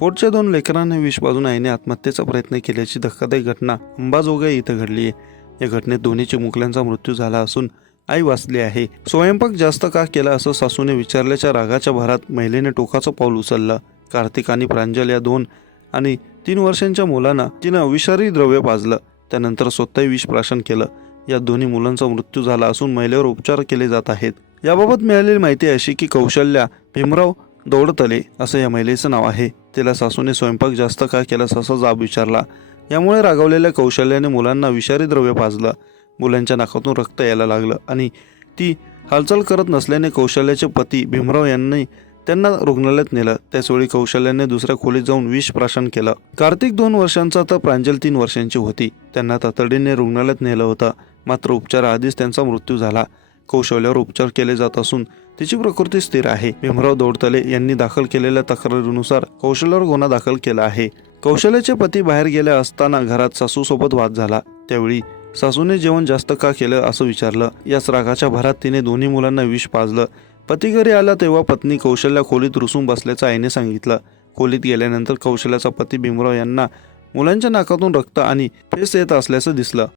पोटच्या 2 लेकरांना विष पाजून आईने आत्महत्येचा प्रयत्न केल्याची धक्कादायक घटना अंबाजोगाई इथं घडली आहे। या घटनेत दोन्ही चिमुकल्यांचा मृत्यू झाला असून आई वाचली आहे। स्वयंपाक जास्त का केला असं सासूने विचारल्याच्या रागाच्या भरात महिलेने टोकाचं पाऊल उचललं। कार्तिक आणि प्रांजल या 2 आणि 3 वर्षांच्या मुलांना तिनं विषारी द्रव्य पाजलं, त्यानंतर स्वतःही विष प्राशन केलं। या दोन्ही मुलांचा मृत्यू झाला असून महिलेवर उपचार केले जात आहेत। याबाबत मिळालेली माहिती अशी की कौशल्या भीमराव दौडतले असं या महिलेचं नाव आहे। तिला सासूने स्वयंपाक जास्त का केलास असा जाब विचारला। यामुळे रागावलेल्या कौशल्याने मुलांना विषारी द्रव्य पाजलं। मुलांच्या नाकातून रक्त यायला लागलं आणि ती हालचाल करत नसल्याने कौशल्याचे पती भीमराव यांनी त्यांना रुग्णालयात नेलं। त्याचवेळी कौशल्याने दुसऱ्या खोलीत जाऊन विष प्राशन केलं। कार्तिक 2 वर्षांचा तर प्रांजल 3 वर्षांची होती। त्यांना तातडीने रुग्णालयात नेलं होतं, मात्र उपचाराआधीच त्यांचा मृत्यू झाला। कौशल्यावर उपचार केले जात असून तिची प्रकृती स्थिर आहे। भीमराव दौडतले यांनी दाखल केलेल्या तक्रारीनुसार कौशल्यावर गुन्हा दाखल केला आहे। कौशल्याचे पती बाहेर गेले असताना घरात सासूसोबत वाद झाला। त्यावेळी सासूने जेवण जास्त का केलं असं विचारलं। याच रागाच्या भरात तिने दोन्ही मुलांना विष पाजलं। पती घरी आला तेव्हा पत्नी कौशल्या खोलीत रुसून बसल्याचं आईने सांगितलं। खोलीत गेल्यानंतर कौशल्याचा पती भीमराव यांना मुलांच्या नाकातून रक्त आणि फेस येत असल्याचं दिसलं।